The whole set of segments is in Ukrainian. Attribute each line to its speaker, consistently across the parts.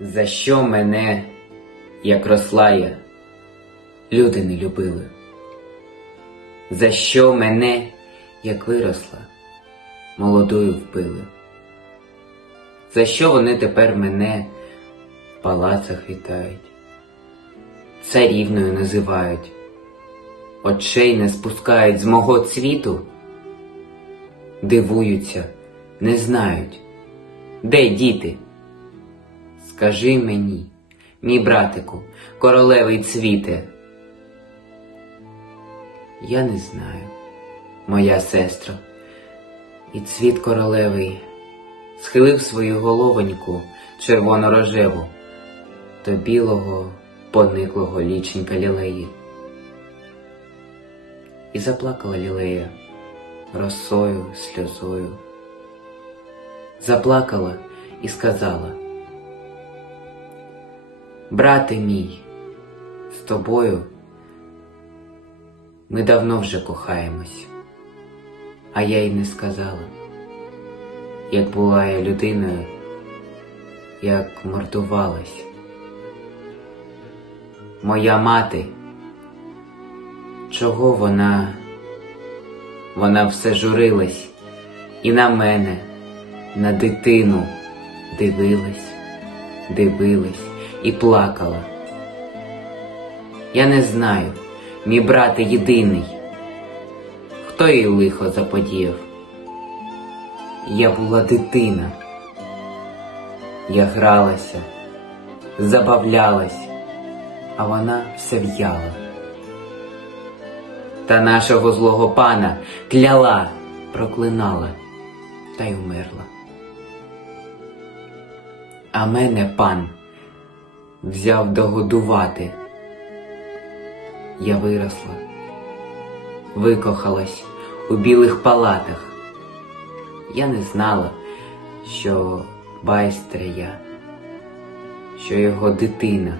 Speaker 1: За що мене, як росла я, люди не любили? За що мене, як виросла, молодою вбили? За що вони тепер мене в палацах вітають? Царівною називають, очей не спускають з мого цвіту, дивуються, не знають, де діти? Скажи мені, мій братику, королевий цвіте. Я не знаю, моя сестра, і цвіт королевий схилив свою головоньку червоно-рожеву до білого пониклого ліченька лілеї. І заплакала лілея росою, сльозою. Заплакала і сказала. Брате мій, з тобою ми давно вже кохаємось, а я й не сказала, як була я людиною, як мордувалась. Моя мати, чого вона, вона все журилась і на мене, на дитину дивилась, дивилась і плакала. Я не знаю, мій брате єдиний, хто їй лихо заподіяв. Я була дитина. Я гралася, забавлялась, а вона все в'яла. Та нашого злого пана кляла, проклинала та й умерла. А мене пан взяв догодувати. Я виросла, викохалась у білих палатах. Я не знала, що байстре я, що його дитина.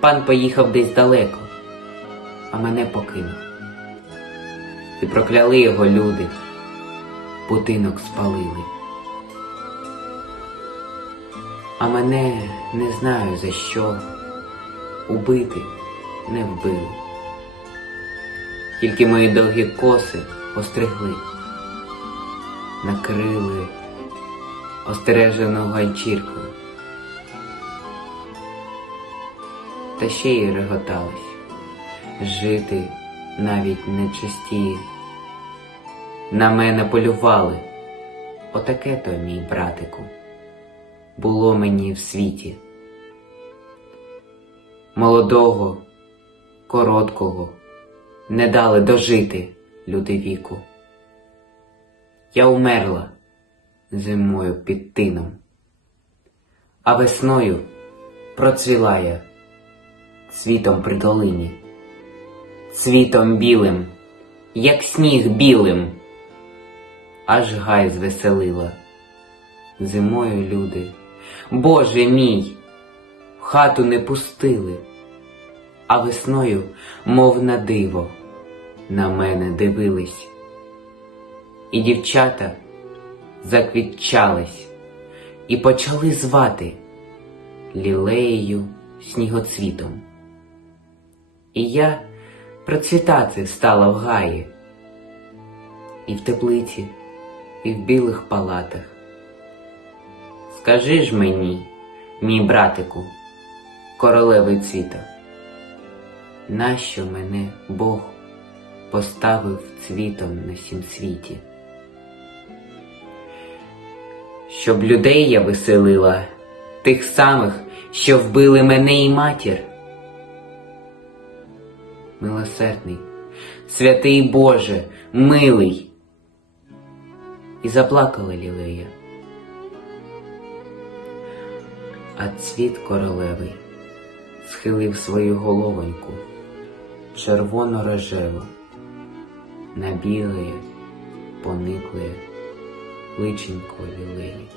Speaker 1: Пан поїхав десь далеко, а мене покинув. І прокляли його люди, будинок спалили. А мене не знаю за що убити не вбили. Тільки мої довгі коси остригли, накрили остережену ганчіркою. Та ще й реготались, жити навіть не частіє. На мене полювали, отаке то мій братику було мені в світі. Молодого, короткого не дали дожити люди віку. Я умерла зимою під тином, а весною процвіла я цвітом при долині, цвітом білим, як сніг білим, аж гай звеселила зимою люди. Боже мій, в хату не пустили, а весною, мов на диво, на мене дивились. І дівчата заквітчались і почали звати лілеєю снігоцвітом. І я процвітати стала в гаї, і в теплиці, і в білих палатах. Скажи ж мені, мій братику, королевий цвіта, нащо мене Бог поставив цвітом на сім світі? Щоб людей я веселила, тих самих, що вбили мене і матір. Милосердний, святий Боже, милий. І заплакала лілея. А цвіт королевий схилив свою головоньку червоно-рожеву на білеє, поникле личенько лілеї.